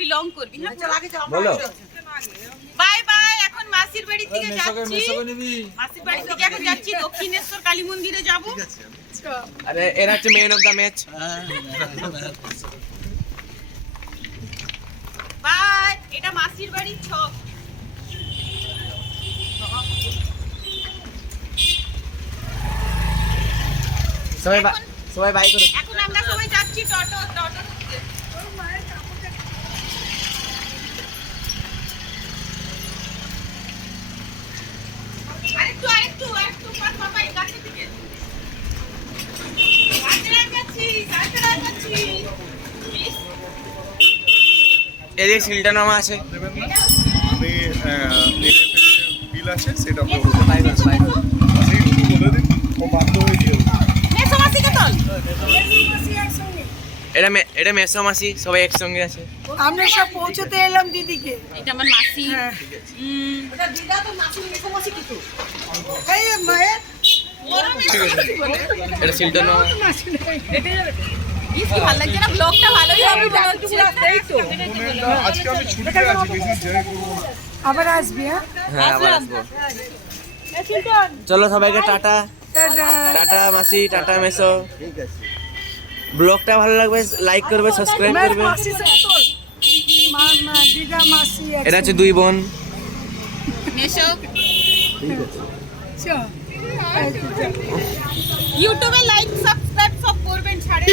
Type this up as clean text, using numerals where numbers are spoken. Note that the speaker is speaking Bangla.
বিলং করবি হ্যাঁ বলো বাই বাই এখন মাসির বাড়ি থেকে যাচ্ছি মাসির বাড়ি থেকে এখন যাচ্ছি দক্ষিণেশ্বর কালী মন্দিরে যাব আরে এরা হচ্ছে মেন অফ দা ম্যাচ বাই এটা মাসির বাড়ির ছক সবাই বাই করো এখন আমরা সবাই যাচ্ছি টোটো থেকে আরেকটু পাপাই কাছে থেকে কাছে এদিকে সিলটা নামা আছে আমি বিল আছে সেটা বলে দিন ও বাধ্য হয়ে দিও এটা মেসো মাসি সবাই একসঙ্গে আছে আমরা সব পৌঁছতে এলাম দিদিকে। এটা আমার মাসি ওটা দিদা তো মাসি মেসো মাসি কিছু এই মায়ের এটা সিলটা নামা কি ভালো লাগছে না ব্লগটা ভালোই হবে মনে হচ্ছে আজকে আমি ছুটিতে আছি বেশি জয় করব আবার আসবি। হ্যাঁ হ্যাঁ আবার আসবো চলো সবাইকে টাটা টাটা মাসি টাটা মেসো ঠিক আছে ব্লগটা ভালো লাগবে লাইক করবে সাবস্ক্রাইব করবে মাসি সে তোল মা দিদা মাসি এটা হচ্ছে দুই বোন মেশো চল ইউটিউবে লাইক সাবস্ক্রাইব সব করবেন ছাড়েন